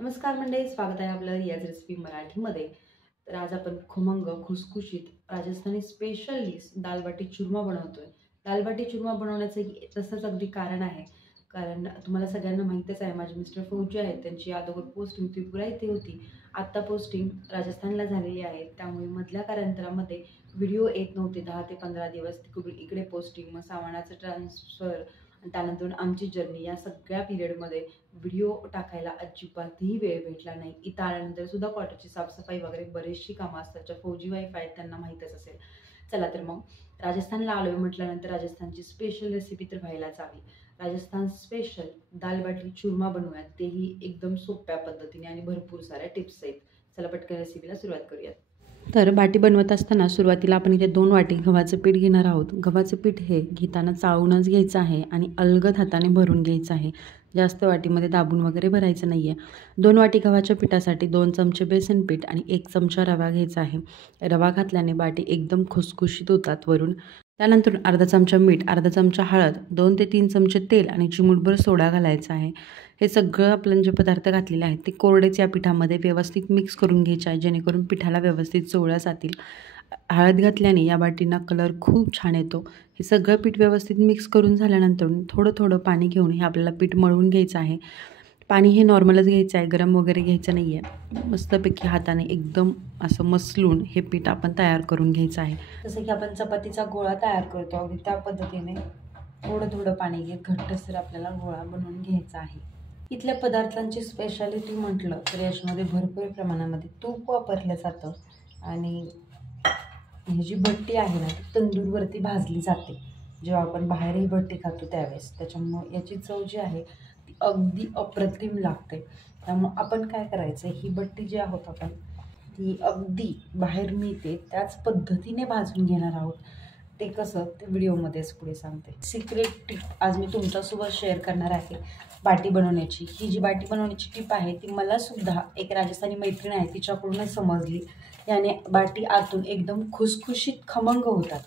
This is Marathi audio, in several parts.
नमस्कार मंडळी, स्वागत आहे आपलं रियाज रेसिपी मराठीमध्ये. तर आज आपण खमंग खुसखुशीत राजस्थानी स्पेशल डिश दाल बाटी चुरमा बनवतोय. दाल बाटी चुरमा बनवण्याचं तसंच अगदी कारण आहे. कारण तुम्हाला सगळ्यांना माहीतच आहे, माझे मिस्टर फौजी आहेत, त्यांची अगोदर पोस्टिंग त्रिपुरा इथे होती. आत्ता पोस्टिंग राजस्थानला झालेली आहे. त्यामुळे मधल्या कालांतरामध्ये व्हिडिओ येत नव्हते 10 ते 15 दिवस. तिकडून इकडे पोस्टिंग, मग सामानाचं ट्रान्सफर आणि त्यानंतर आमची जर्नी, या सगळ्या पिरियडमध्ये व्हिडिओ टाकायला अजिबातही वेळ भेटला नाही. इथं आल्यानंतर सुद्धा क्वार्टरची साफसफाई वगैरे बरेचशी कामं असतात. ज्या फौजी वाईफ आहेत त्यांना माहीतच असेल. चला तर मग राजस्थानला आलोय म्हटल्यानंतर राजस्थानची स्पेशल रेसिपी तर व्हायलाच हवी. राजस्थान स्पेशल दाल बाटी चुरमा बनवूयात, तेही एकदम सोप्या पद्धतीने आणि भरपूर साऱ्या टिप्स आहेत. चला पटकन रेसिपीला सुरुवात करूयात. तर बाटी बनवत असताना सुरुवातीला आपण इथे 2 वाटी गव्हाचं पीठ घेणार आहोत. गव्हाचं पीठ हे घेताना चाळूनच घ्यायचं आहे आणि अलगद हाताने भरून घ्यायचं आहे. जास्त वाटीमध्ये दाबून वगैरे भरायचं नाही आहे. 2 वाटी गव्हाच्या पिठासाठी 2 चमचे बेसन पीठ आणि 1 चमचा रवा घ्यायचा आहे. रवा घातल्याने बाटी एकदम खुसखुशीत होतात वरून. त्यानंतर अर्धा चमचा मीठ, अर्धा चमचा हळद, 2 ते 3 चमचे तेल आणि चिमूटभर सोडा घालायचा आहे. हे सगळं आपण जे पदार्थ घातलेले आहेत ते कोरडेच या पिठामध्ये व्यवस्थित मिक्स करून घ्यायचे आहे, जेणेकरून पिठाला व्यवस्थित चोळल्या जातील. हळद घातल्याने या बाटींना कलर खूप छान येतो. हे सगळं पीठ व्यवस्थित मिक्स करून झाल्यानंतर थोडं थोडं पाणी घेऊन हे आपल्याला पीठ मळून घ्यायचं आहे. पाणी हे नॉर्मलच घ्यायचं आहे, गरम वगैरे घ्यायचं नाही आहे. मस्तपैकी हाताने एकदम असं मसलून हे पीठ आपण तयार करून घ्यायचं आहे. जसं की आपण चपातीचा गोळा तयार करतो अगदी त्या पद्धतीने थोडं थोडं पाणी घेत घट्टसर आपल्याला गोळा बनवून घ्यायचा आहे. इथल्या पदार्थांची स्पेशालिटी म्हटलं तर याच्यामध्ये भरपूर प्रमाणामध्ये तूप वापरलं जातं आणि ही जी भट्टी आहे ना ती तंदूरवरती भाजली जाते. जेव्हा आपण बाहेर ही भट्टी खातो त्यावेळेस, त्याच्यामुळं याची चव जी आहे ती अगदी अप्रतिम लागते. त्यामुळं आपण काय करायचं, ही भट्टी जी आहोत आपण ती अगदी बाहेर मिळते त्याच पद्धतीने भाजून घेणार आहोत. ते कसं ते व्हिडिओमध्येच पुढे सांगते. सिक्रेट टिप आज मी तुमच्यासोबत शेअर करणार आहे बाटी बनवण्याची. ही जी बाटी बनवण्याची टिप आहे ती मला सुद्धा एक राजस्थानी मैत्रीण आहे तिच्याकडूनच समजली. याने बाटी आतून एकदम खुसखुशीत खमंग होतात.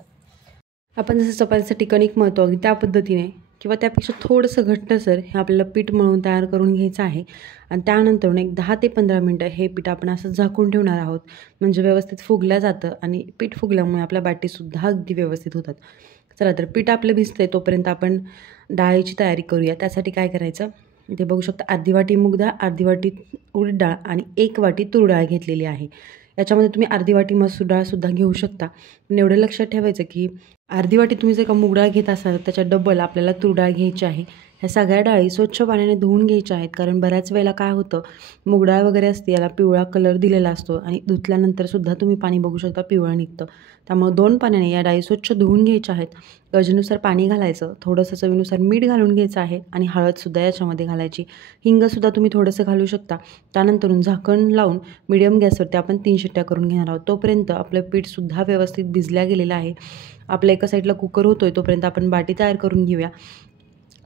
आपण जसं चपातीसाठी कणिक मळतो अगदी त्या पद्धतीने किंवा त्यापेक्षा थोडंसं घट्टसर हे आपल्याला पीठ मळून तयार करून घ्यायचं आहे. आणि त्यानंतर एक 10 ते 15 मिनटं हे पीठ आपण असं झाकून ठेवणार आहोत, म्हणजे व्यवस्थित फुगलं जातं आणि पीठ फुगल्यामुळे आपल्या बाटीसुद्धा अगदी व्यवस्थित होतात. चला तर पीठ आपलं भिजतंय तोपर्यंत आपण डाळीची तयारी करूया. त्यासाठी काय करायचं ते बघू शकता. अर्धी वाटी मूग डाळ, अर्धी वाटी उडीद डाळ आणि 1 वाटी तूर डाळ घेतलेली आहे. याच्यामध्ये तुम्ही अर्धी वाटी मसूर डाळसुद्धा घेऊ शकता. पण एवढं लक्षात ठेवायचं की अर्धी वाटी तुम्ही जर का मूग डाळ घेत असाल तर त्याच्या डबल आपल्याला तूर डाळ घ्यायची आहे. ह्या सगळ्या डाळी स्वच्छ पाण्याने धुवून घ्यायच्या आहेत, कारण बऱ्याच वेळेला काय होतं, मूग डाळ वगैरे असते याला पिवळा कलर दिलेला असतो आणि धुतल्यानंतरसुद्धा तुम्ही पाणी बघू शकता पिवळं निघतं. त्यामुळे 2 पाण्याने या डाळी स्वच्छ धुवून घ्यायच्या आहेत. गरजेनुसार पाणी घालायचं, थोडंसं चवीनुसार मीठ घालून घ्यायचं आहे आणि हळदसुद्धा याच्यामध्ये घालायची. हिंगसुद्धा तुम्ही थोडंसं घालू शकता. त्यानंतरून झाकण लावून मीडियम गॅसवरती आपण 3 शिट्ट्या करून घेणार आहोत. तोपर्यंत आपलं पीठसुद्धा व्यवस्थित भिजल्या गेलेलं आहे. आपल्या एका साईडला कुकर होतोय तोपर्यंत आपण बाटी तयार करून घेऊया.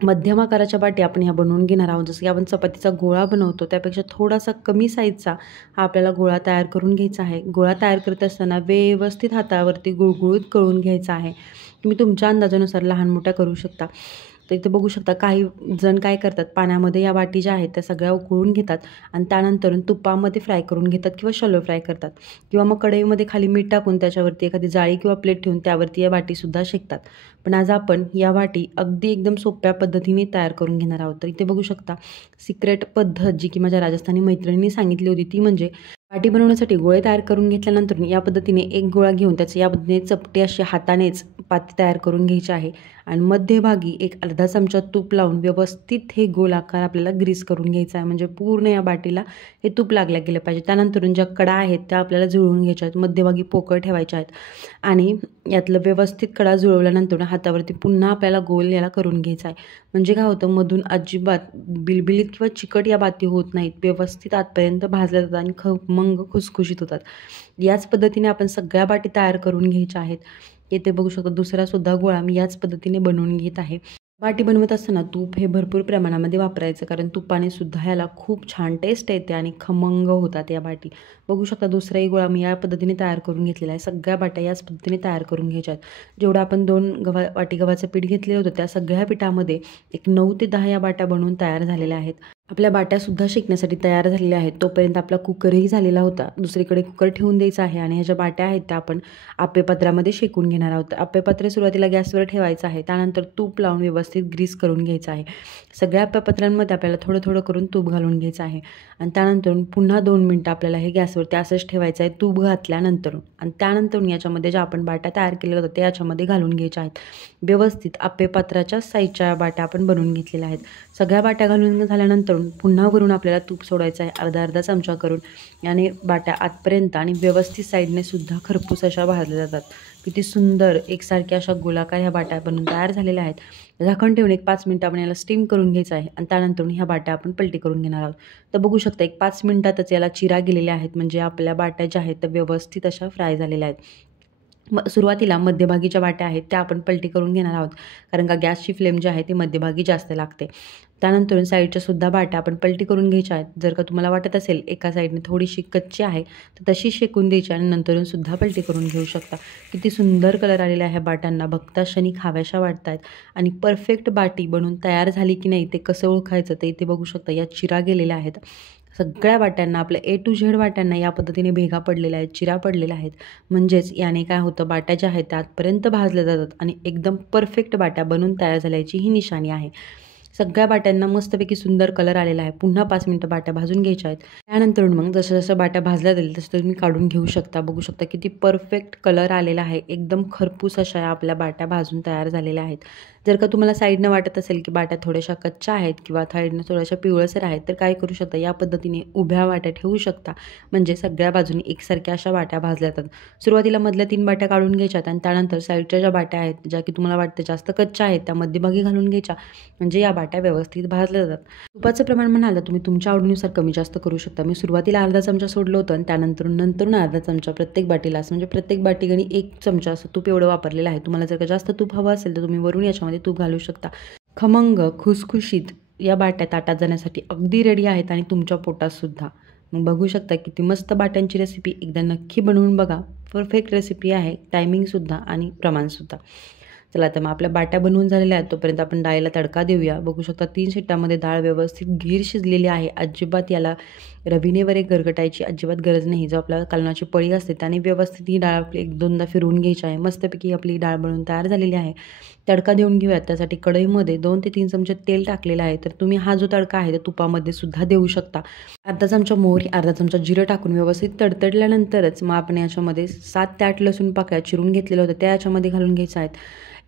मध्यम आकाराच्या बाटी आपण ह्या बनवून घेणार आहोत. जसं की आपण चपातीचा गोळा बनवतो त्यापेक्षा थोडासा कमी साईजचा हा आपल्याला गोळा तयार करून घ्यायचा आहे. गोळा तयार करत असताना व्यवस्थित हातावरती गुळगुळीत करून घ्यायचा आहे. तुम्ही तुमच्या अंदाजानुसार लहान मोठ्या करू शकता. तर इथे बघू शकता काही जण काय करतात, पाण्यामध्ये या बाटी ज्या आहेत त्या सगळ्या उकळून घेतात आणि त्यानंतर तुपामध्ये फ्राय करून घेतात किंवा शॅलो फ्राय करतात, किंवा मग कढईमध्ये खाली मीठ टाकून त्याच्यावरती एखादी जाळी किंवा प्लेट ठेवून त्यावरती या बाटीसुद्धा शेकतात. पण आज आपण या बाटी अगदी एकदम सोप्या पद्धतीने तयार करून घेणार आहोत. तर इथे बघू शकता सिक्रेट पद्धत जी की माझ्या राजस्थानी मैत्रिणींनी सांगितली होती ती म्हणजे बाटी बनवण्यासाठी गोळे तयार करून घेतल्यानंतर या पद्धतीने एक गोळा घेऊन त्याचं या पद्धतीने चपटे अशी हातानेच पाती तयार करून घ्यायची आहे आणि मध्यभागी एक अर्धा चमचा तूप लावून व्यवस्थित हे गोल आकार आपल्याला ग्रीस करून घ्यायचा आहे, म्हणजे पूर्ण या बाटीला हे तूप लागल्या गेलं पाहिजे. त्यानंतरून ज्या कडा आहेत त्या आपल्याला जुळवून घ्यायच्या आहेत, मध्यभागी पोकळ ठेवायच्या आहेत आणि यातलं व्यवस्थित कडा जुळवल्यानंतर हातावरती पुन्हा आपल्याला गोल याला करून घ्यायचा आहे. म्हणजे काय होतं, मधून अजिबात बिलबिलीत किंवा चिकट या बाती होत नाहीत, व्यवस्थित आतपर्यंत भाजल्या जातात आणि खमंग खुसखुशीत होतात. याच पद्धतीने आपण सगळ्या बाटी तयार करून घ्यायच्या आहेत. येथे बघू शकतो दुसरासुद्धा गोळा मी याच पद्धतीने बनवून घेत आहे. बाटी बनवत असताना तूप हे भरपूर प्रमाणामध्ये वापरायचं, कारण तुपाने सुद्धा ह्याला खूप छान टेस्ट येते आणि खमंग होतात या बाटी. बघू शकता दुसराही गोळा मी या पद्धतीने तयार करून घेतलेला आहे. सगळ्या बाट्या याच पद्धतीने तयार करून घ्यायच्या आहेत. जेवढं आपण 2 वाटी गव्हाचं पीठ घेतलेलं होतं त्या सगळ्या पिठामध्ये एक 9 ते 10 या बाट्या बनवून तयार झालेल्या आहेत. आपल्या बाट्यासुद्धा शेकण्यासाठी तयार झालेल्या आहेत. तोपर्यंत आपला कुकरही झालेला होता. दुसरीकडे कुकर ठेवून द्यायचा आहे आणि ह्या ज्या बाट्या आहेत त्या आपण आप्पेपात्रामध्ये शेकून घेणार आहोत. आप्पेपात्र सुरुवातीला गॅसवर ठेवायचं आहे. त्यानंतर तूप लावून व्यवस्थित ग्रीस करून घ्यायचं आहे. सगळ्या आप्पेपात्रांमध्ये आपल्याला थोडं थोडं करून तूप घालून घ्यायचं आहे आणि त्यानंतर पुन्हा 2 मिनटं आपल्याला हे गॅसवरती असंच ठेवायचं आहे तूप घातल्यानंतर. आणि त्यानंतर याच्यामध्ये ज्या आपण बाट्या तयार केलेल्या होत्या ते याच्यामध्ये घालून घ्यायच्या आहेत. व्यवस्थित आप्पेपात्राच्या साईजच्या बाट्या आपण बनवून घेतलेल्या आहेत. सगळ्या बाट्या घालून झाल्यानंतर पुन्हा वरून आपल्याला तूप सोडायचं आहे अर्धा चमचा करून. याने बाट्या आतपर्यंत आणि व्यवस्थित साईडने सुद्धा खरपूस अशा भाजल्या जातात. किती सुंदर एकसारख्या अशा गोलाकार ह्या बाट्या बनून तयार झालेल्या आहेत. झाकण ठेवून एक 5 मिनटं आपण याला स्टीम करून घ्यायचं आहे आणि त्यानंतर ह्या बाट्या आपण पलटी करून घेणार आहोत. तर बघू शकता एक 5 मिनटातच याला चिरा गेलेल्या आहेत. म्हणजे आपल्या बाट्या ज्या आहेत त्या व्यवस्थित अशा फ्राय झालेल्या आहेत. सुरुवातीला मध्यभागीच्या बाट्या आहेत त्या आपण पलटी करून घेणार आहोत, कारण का गॅसची फ्लेम जी आहे ती मध्यभागी जास्त लागते. त्यानंतर साईडच्या सुद्धा बाट्या आपण पलटी करून घ्यायच्या आहेत. जर का तुम्हाला वाटत असेल एका साईडने थोडीशी कच्ची आहे तर तशी शेकून द्यायची आणि नंतरून सुद्धा पलटी करून घेऊ शकता. किती सुंदर कलर आलेला आहे बाट्यांना, बघता क्षणी खाव्याशा वाटत आहेत. आणि परफेक्ट बाटी बनून तयार झाली की नाही ते कसं ओळखायचं ते इथे बघू शकता. या चिरा गेलेल्या आहेत. सगळ्या वाट्यांना आपल्या A to Z वाट्यांना या पद्धतीने भेगा पडलेल्या आहेत, चिरा पडलेल्या आहेत. म्हणजेच याने काय होतं, बाट्या ज्या आहेत त्या आतपर्यंत भाजल्या जातात आणि एकदम परफेक्ट बाट्या बनून तयार झाल्याची ही निशाणी आहे. सगळ्या बाट्यांना मस्तपैकी सुंदर कलर आलेला आहे. पुन्हा 5 मिनटं बाट्या भाजून घ्यायच्या आहेत. त्यानंतर मग जसं जसं बाट्या भाजल्या जाईल तसं तुम्ही काढून घेऊ शकता. बघू शकता किती परफेक्ट कलर आलेला आहे. एकदम खरपूस अशा आपल्या बाट्या भाजून तयार झालेल्या आहेत. जर का तुम्हाला साईडनं वाटत असेल की बाट्या थोड्याशा कच्च्या आहेत किंवा साईडनं थोड्याशा पिवळसर आहेत तर काय करू शकता, या पद्धतीने उभ्या बाट्या ठेवू शकता. म्हणजे सगळ्या बाजूनी एकसारख्या अशा बाट्या भाजल्या जातात. सुरुवातीला मधल्या 3 बाट्या काढून घ्यायच्यात आणि त्यानंतर साईडच्या ज्या बाट्या आहेत ज्या की तुम्हाला वाटतं जास्त कच्च्या आहेत त्या मध्यभागी घालून घ्यायच्या. म्हणजे या बाट्या व्यवस्थित भाजल्या जातात. तुपाचं प्रमाण म्हणाल तुम्ही तुमच्या आवडीनुसार कमी जास्त करू शकता. मी सुरुवातीला अर्धा चमचा सोडलं होतं आणि त्यानंतर अर्धा चमचा प्रत्येक बाटीला असं म्हणजे प्रत्येक बाटीगणी 1 चमचा असं तूप एवढं वापरलेलं आहे. तुम्हाला जर का जास्त तूप हवं असेल तर तुम्ही वरून याच्यामध्ये तूप घालू शकता. खमंग खुसखुशीत या बाट्या ताटात जाण्यासाठी अगदी रेडी आहेत आणि तुमच्या पोटात सुद्धा. मग बघू शकता किती मस्त बाट्यांची रेसिपी एकदा नक्की बनवून बघा. परफेक्ट रेसिपी आहे, टायमिंगसुद्धा आणि प्रमाणसुद्धा. चला तर मग आपल्या बाट्या बनवून झालेल्या आहेत तोपर्यंत आपण डाळीला तडका देऊया. बघू शकता 3 शिट्ट्यामध्ये डाळ व्यवस्थित गीर शिजलेली आहे. अजिबात याला रवीने वगैरे गरगटायची अजिबात गरज नाही. जो आपल्या कालवणाची पळी असते त्याने व्यवस्थित ही डाळ आपली 1-2दा फिरवून घ्यायची आहे. मस्तपैकी आपली डाळ बनवून तयार झालेली आहे. तडका देऊन घेऊयात. त्यासाठी कढईमध्ये 2 ते 3 चमचे तेल टाकलेलं आहे. तर तुम्ही हा जो तडका आहे तो तुपामध्ये सुद्धा देऊ शकता. अर्धा चमचा मोहरी, अर्धा चमचा जिरं टाकून व्यवस्थित तडतडल्यानंतरच मग आपण याच्यामध्ये 7 ते 8 लसूण पाकळ्या चिरून घेतलेल्या होत्या त्या याच्यामध्ये घालून घ्यायच्या आहेत.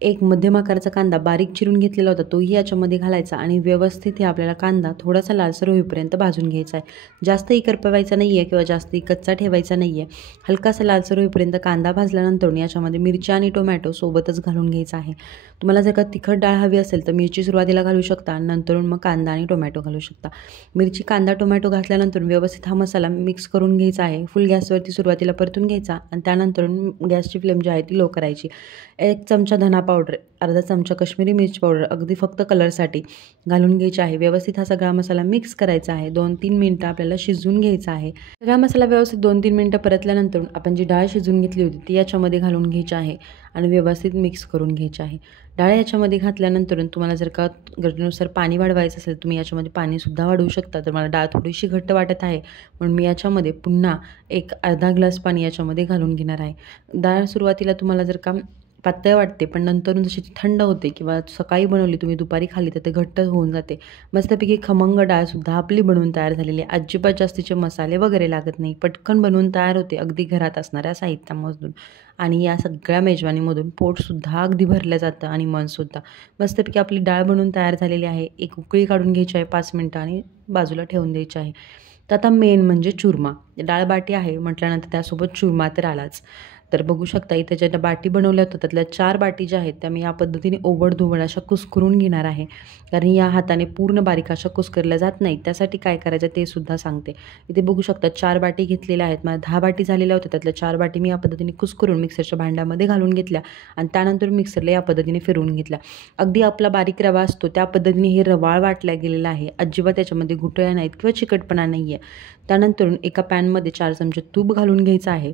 एक मध्यम आकाराचा कांदा बारीक चिरून घेतलेला होता तोही याच्यामध्ये घालायचा आणि व्यवस्थित हे आपल्याला कांदा थोडासा लालसर होईपर्यंत भाजून घ्यायचा आहे. जास्तही करपवायचा नाही आहे किंवा जास्तही कच्चा ठेवायचा नाही आहे. हलकासा लालसर होईपर्यंत कांदा भाजल्यानंतर याच्यामध्ये मिरची आणि टोमॅटो सोबतच घालून घ्यायचा आहे. तुम्हाला जर का तिखट डाळ हवी असेल तर मिरची सुरुवातीला घालू शकता आणि नंतरून मग कांदा आणि टोमॅटो घालू शकता. मिरची, कांदा, टोमॅटो घातल्यानंतर व्यवस्थित हा मसाला मिक्स करून घ्यायचा आहे. फुल गॅसवरती सुरुवातीला परतून घ्यायचा आणि त्यानंतर गॅसची फ्लेम जी आहे ती लो करायची. 1 चमचा धना पावडर, अर्धा चमचा काश्मीरी मिरची पावडर अगदी फक्त कलरसाठी घालून घ्यायची आहे. व्यवस्थित हा सगळा मसाला मिक्स करायचा आहे. 2-3 मिनटं आपल्याला शिजवून घ्यायचा आहे. सगळा मसाला व्यवस्थित 2-3 मिनटं परतल्यानंतर आपण जी डाळ शिजवून घेतली होती ती याच्यामध्ये घालून घ्यायची आहे आणि व्यवस्थित मिक्स करून घ्यायची आहे. डाळ याच्यामध्ये घातल्यानंतर तुम्हाला जर का गरजेनुसार पाणी वाढवायचं असेल तुम्ही याच्यामध्ये पाणीसुद्धा वाढवू शकता. तर मला डाळ थोडीशी घट्ट वाटत आहे म्हणून मी याच्यामध्ये पुन्हा एक अर्धा ग्लास पाणी याच्यामध्ये घालून घेणार आहे. डाळ सुरुवातीला तुम्हाला जर का पातळ वाटते पण नंतरून जशी ती थंड होते किंवा सकाळी बनवली तुम्ही दुपारी खाल्ली तर ते घट्ट होऊन जाते. मस्तपैकी खमंग डाळसुद्धा आपली बनवून तयार झालेली आहे. अजिबात जास्तीचे मसाले वगैरे लागत नाही. पटकन बनवून तयार होते अगदी घरात असणाऱ्या साहित्यामधून आणि या सगळ्या मेजवानीमधून पोटसुद्धा अगदी भरलं जातं आणि मनसुद्धा. मस्तपैकी आपली डाळ बनवून तयार झालेली आहे. एक उकळी काढून घ्यायची आहे 5 मिनटं आणि बाजूला ठेवून द्यायची आहे. तर आता मेन म्हणजे चुरमा. डाळ बाटी आहे म्हटल्यानंतर त्यासोबत चुरमा तर आलाच. तर बघू शकता इथे ज्या बाटी बनवल्या होत्या त्यातल्या 4 बाटी ज्या आहेत त्या मी या पद्धतीने ओबडधोबड अशा कुस्करून घेणार आहे. कारण या हाताने पूर्ण बारीक अशा कुस्करल्या जात नाही. त्यासाठी काय करायचं ते सुद्धा सांगते. इथे बघू शकता 4 बाटी घेतलेल्या आहेत. मला 10 बाटी झालेल्या होत्या. त्यातल्या 4 बाटी मी या पद्धतीने कुस्करून मिक्सरच्या भांड्यामध्ये घालून घेतल्या आणि त्यानंतर मिक्सरला या पद्धतीने फिरवून घेतल्या. अगदी आपला बारीक रवा असतो त्या पद्धतीने हे रवाळ वाटल्या गेलेला आहे. अजिबात त्याच्यामध्ये गुठळ्या नाहीत किंवा चिकटपणा नाही आहे. त्यानंतर एका पॅनमध्ये 4 चमचे तूप घालून घ्यायचं आहे.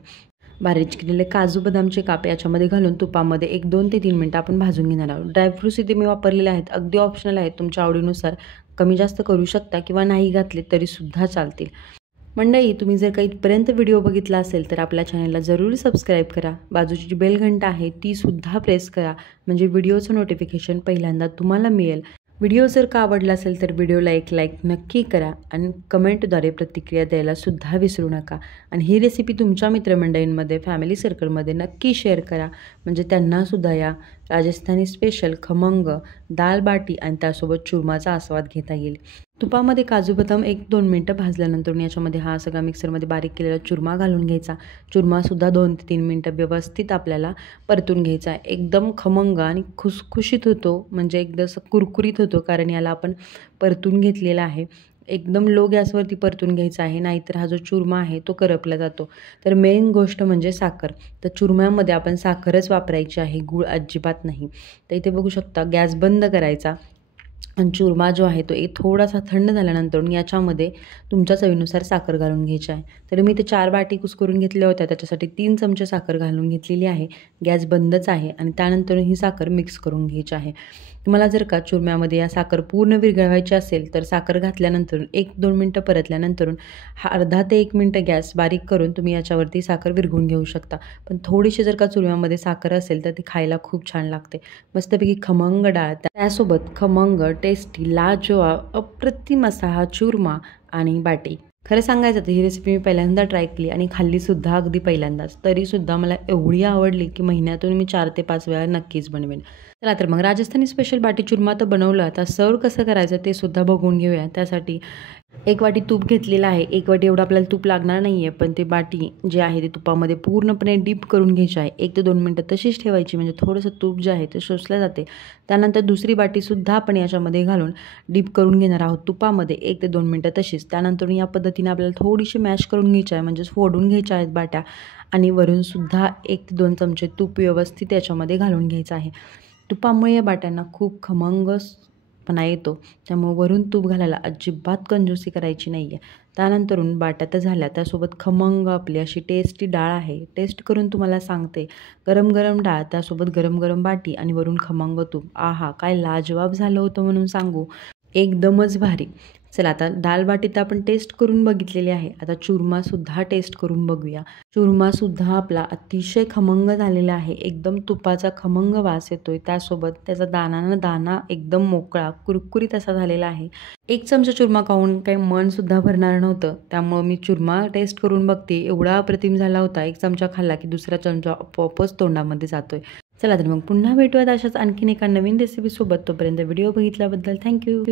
बारीक चिरलेले काजू बदामचे काप याच्यामध्ये घालून तुपामध्ये 1-2 ते 3 मिनटं आपण भाजून घेणार आहोत. ड्रायफ्रूट्स इथे मी वापरलेले आहेत. अगदी ऑप्शनल आहेत तुमच्या आवडीनुसार कमी जास्त करू शकता किंवा नाही घातले तरीसुद्धा चालतील. मंडळी, तुम्ही जर काही इथपर्यंत व्हिडिओ बघितला असेल तर आपल्या चॅनलला जरूर सबस्क्राईब करा. बाजूची जी बेल घंटा आहे तीसुद्धा प्रेस करा, म्हणजे व्हिडिओचं नोटिफिकेशन पहिल्यांदा तुम्हाला मिळेल. व्हिडिओ जर का आवडला असेल तर व्हिडिओला एक लाईक नक्की करा आणि कमेंटद्वारे प्रतिक्रिया द्यायलासुद्धा विसरू नका. आणि ही रेसिपी तुमच्या मित्रमंडळींमध्ये, फॅमिली सर्कलमध्ये नक्की शेअर करा, म्हणजे त्यांनासुद्धा या राजस्थानी स्पेशल खमंग दाल बाटी आणि त्यासोबत चुरमाचा आस्वाद घेता येईल. तुपामध्ये काजू बदाम 1-2 मिनटं भाजल्यानंतर याच्यामध्ये हा सगळा मिक्सरमध्ये बारीक केलेला चुरमा घालून घ्यायचा. चुरमासुद्धा 2 ते 3 मिनटं व्यवस्थित आपल्याला परतून घ्यायचा आहे. एकदम खमंग आणि खुसखुशीत होतो, म्हणजे एकदम असं कुरकुरीत होतो, कारण याला आपण परतून घेतलेला आहे. एकदम लो गॅसवरती परतून घ्यायचा आहे, नाहीतर हा जो चुरमा आहे तो करपला जातो. तर मेन गोष्ट म्हणजे साखर. तर चुरम्यामध्ये आपण साखरच वापरायची आहे, गूळ अजिबात नाही. तर इथे बघू शकता गॅस बंद करायचा आणि चुरमा जो आहे तो थोडासा थंड झाल्यानंतर याच्यामध्ये तुमच्या चवीनुसार साखर घालून घ्यायची आहे. तर मी इथे 4 बाटी कुस्करून घेतल्या होत्या, त्याच्यासाठी 3 चमचे साखर घालून घेतलेली आहे. गॅस बंदच आहे आणि त्यानंतर ही साखर मिक्स करून घ्यायची आहे. तुम्हाला जर का चुरम्यामध्ये या साखर पूर्ण विरघळवायची असेल तर साखर घातल्यानंतर 1-2 मिनटं परतल्यानंतर अर्धा ते 1 मिनटं गॅस बारीक करून तुम्ही याच्यावरती साखर विरघळून घेऊ शकता. पण थोडीशी जर का चुरम्यामध्ये साखर असेल तर ती खायला खूप छान लागते. मस्तपैकी खमंग डाळ, त्यासोबत खमंग टेस्टी लाजवाब अप्रतिम असा हा चुरमा आणि बाटी. खरं सांगायचं तर ही रेसिपी मी पहिल्यांदा ट्राय केली आणि खाल्लीसुद्धा अगदी पहिल्यांदाच. तरीसुद्धा मला एवढी आवडली की महिन्यातून मी 4 ते 5 वेळा नक्कीच बनवेन. चला तर मग राजस्थानी स्पेशल बाटी चुरमा तर बनवलं, आता सर्व कसं करायचं ते सुद्धा बघून घेऊया. त्यासाठी 1 वाटी तूप घेतलेलं आहे. 1 वाटी एवढं आपल्याला तूप लागणार नाही आहे, पण ते बाटी जे आहे ते तुपामध्ये पूर्णपणे डीप करून घ्यायची आहे. 1 ते 2 मिनटं तशीच ठेवायची, म्हणजे थोडंसं तूप जे आहे ते शोषलं जाते. त्यानंतर दुसरी बाटीसुद्धा आपण याच्यामध्ये घालून डीप करून घेणार आहोत तुपामध्ये 1 ते 2 मिनटं तशीच. त्यानंतर या पद्धतीने आपल्याला थोडीशी मॅश करून घ्यायची आहे, म्हणजेच फोडून घ्यायच्या आहेत बाट्या आणि वरूनसुद्धा 1 ते 2 चमचे तूप व्यवस्थित याच्यामध्ये घालून घ्यायचं आहे. तुपामुळे या बाट्यांना खूप खमंगपणा येतो, त्यामुळे वरून तूप घालायला अजिबात कंजूसी करायची नाही आहे. त्यानंतरून बाट्या तर झाल्या, त्यासोबत खमंग आपली अशी टेस्टी डाळ आहे. टेस्ट करून तुम्हाला सांगते, गरम गरम डाळ, त्यासोबत गरम गरम बाटी आणि वरून खमंग तूप. आहा, काय लाजवाब झालं होतं म्हणून सांगू, एकदमच भारी. चला आता दाल बाटी तर आपण टेस्ट करून बघितलेली आहे, आता चुरमासुद्धा टेस्ट करून बघूया. चुरमासुद्धा आपला अतिशय खमंग झालेला आहे. एकदम तुपाचा खमंग वास येतोय, त्यासोबत त्याचा दाना ना दाना एकदम मोकळा कुरकुरीत असा झालेला आहे. 1 चमचा चुरमा खाऊन काही मनसुद्धा भरणार नव्हतं, त्यामुळं मी चुरमा टेस्ट करून बघते. एवढा अप्रतिम झाला होता, 1 चमचा खाल्ला की दुसरा चमचा आपोआपच तोंडामध्ये जातोय. चला तर मग पुन्हा भेटूयात अशाच आणखीन एका नवीन रेसिपीसोबत. तोपर्यंत व्हिडिओ बघितल्याबद्दल थँक्यू.